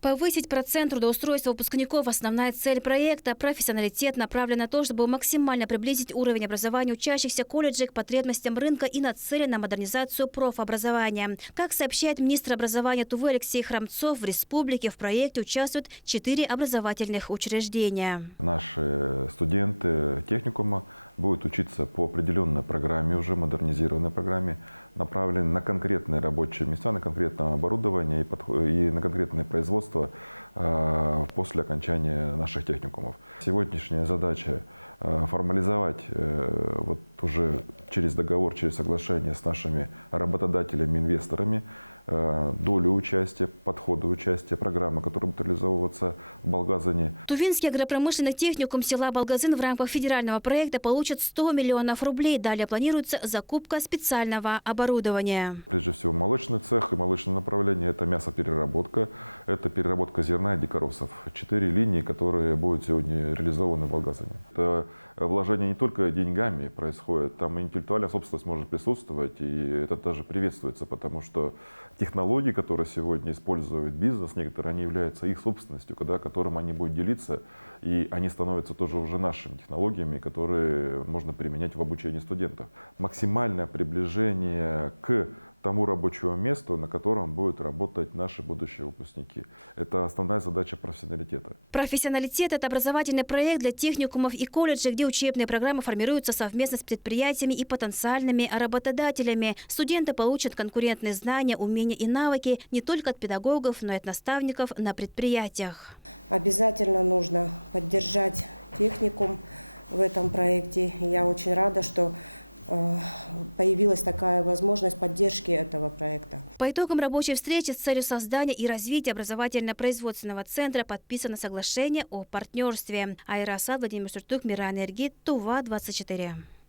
Повысить процент трудоустройства выпускников – основная цель проекта. Профессионалитет направлен на то, чтобы максимально приблизить уровень образования учащихся колледжей к потребностям рынка и нацелен на модернизацию профобразования. Как сообщает министр образования Тувы Алексей Храмцов, в республике в проекте участвуют 4 образовательных учреждения. Наши студенты техникума будут учиться по определенной программе, уже модернизированной программе, направленной на конкретные рабочие места, на конкретное оборудование и на конкретное производство после окончания наших техникумов. Сегодняшняя задача формализовать вот уже через договор, через соглашение с нашими работодателями, инвесторами долю участия, подходы участия, программы, которые будут реализовываться в Балгазине. Тувинский агропромышленный техникум села Балгазин в рамках федерального проекта получит 100 миллионов рублей. Далее планируется закупка специального оборудования. Прежде всего молочный цех и молочное направление – это мясопереработка, это переработка зерна и дикоросов. 4 линии, которые будут сегодня реализованы в Балгазине. Это вложение не только деньгами происходит, там и интеллектуальная собственность может присутствовать, и это даже приветствуется, потому что технологии, которые сегодня использует бизнес, некоторые, они являются их собственностью, которым они будут делиться, и они становятся тоже уже нашими технологиями, которые можно применять в обучении студентов. Максимальное приближение к тому рабочему месту, на котором будут работать наши будущие выпускники. Это основная задача профессионалитета. Профессионалитет – это образовательный проект для техникумов и колледжей, где учебные программы формируются совместно с предприятиями и потенциальными работодателями. Студенты получат конкурентные знания, умения и навыки не только от педагогов, но и от наставников на предприятиях. Обязательно нужно поддержать техникум в этом проекте. Я очень рада, что появилась такая возможность поддержки этого проекта. По итогам рабочей встречи с целью создания и развития образовательно-производственного центра подписано соглашение о партнерстве. Айра Асад, Владимир Суртук, Мира Энергии, Тува 24.